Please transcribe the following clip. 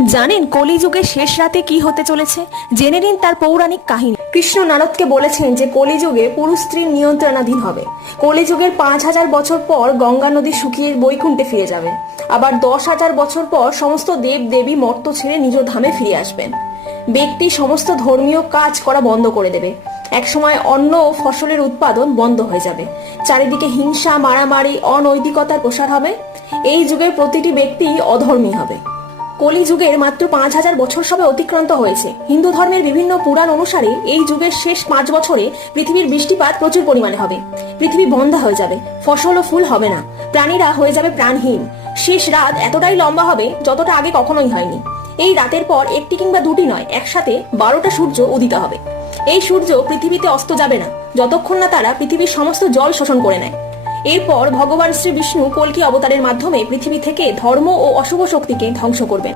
জানেন কলিযুগের শেষ রাতে কি হতে চলেছে? জেনে নিন তার পৌরাণিক কাহিনী। কৃষ্ণ নারদকে বলেছেন যে কলিযুগে পুরুষ স্ত্রীর নিয়ন্ত্রণাধীন হবে। কলিযুগের 5000 বছর পর গঙ্গা নদী শুকিয়ে বৈকুণ্ঠে ফিরে যাবে। আবার 10,000 বছর পর সমস্ত দেব দেবী মর্ত ছেড়ে নিজ ধামে ফিরে আসবেন। ব্যক্তি সমস্ত ধর্মীয় কাজ করা বন্ধ করে দেবে। একসময় অন্ন ও ফসলের উৎপাদন বন্ধ হয়ে যাবে। চারিদিকে হিংসা, মারামারি, অনৈতিকতার প্রসার হবে। এই যুগের প্রতিটি ব্যক্তি অধর্মী হবে। কলিযুগের মাত্র 5000 বছর সবে অতিক্রান্ত হয়েছে। হিন্দু ধর্মের বিভিন্ন পুরাণ অনুসারে এই যুগের শেষ 5 বছরে পৃথিবীর বৃষ্টিপাত প্রচুর পরিমাণে হবে। পৃথিবী বন্ধা হয়ে যাবে, ফসল ও ফুল হবে না, প্রাণীরা হয়ে যাবে প্রাণহীন। শেষ রাত এতটাই লম্বা হবে যতটা আগে কখনোই হয়নি। এই রাতের পর একটি কিংবা দুটি নয়, একসাথে 12টা সূর্য উদিত হবে। এই সূর্য পৃথিবীতে অস্ত যাবে না যতক্ষণ না তারা পৃথিবীর সমস্ত জল শোষণ করে নেয়। এরপর ভগবান শ্রী বিষ্ণু কল্কি অবতারের মাধ্যমে পৃথিবী থেকে ধর্ম ও অশুভ শক্তিকে ধ্বংস করবেন।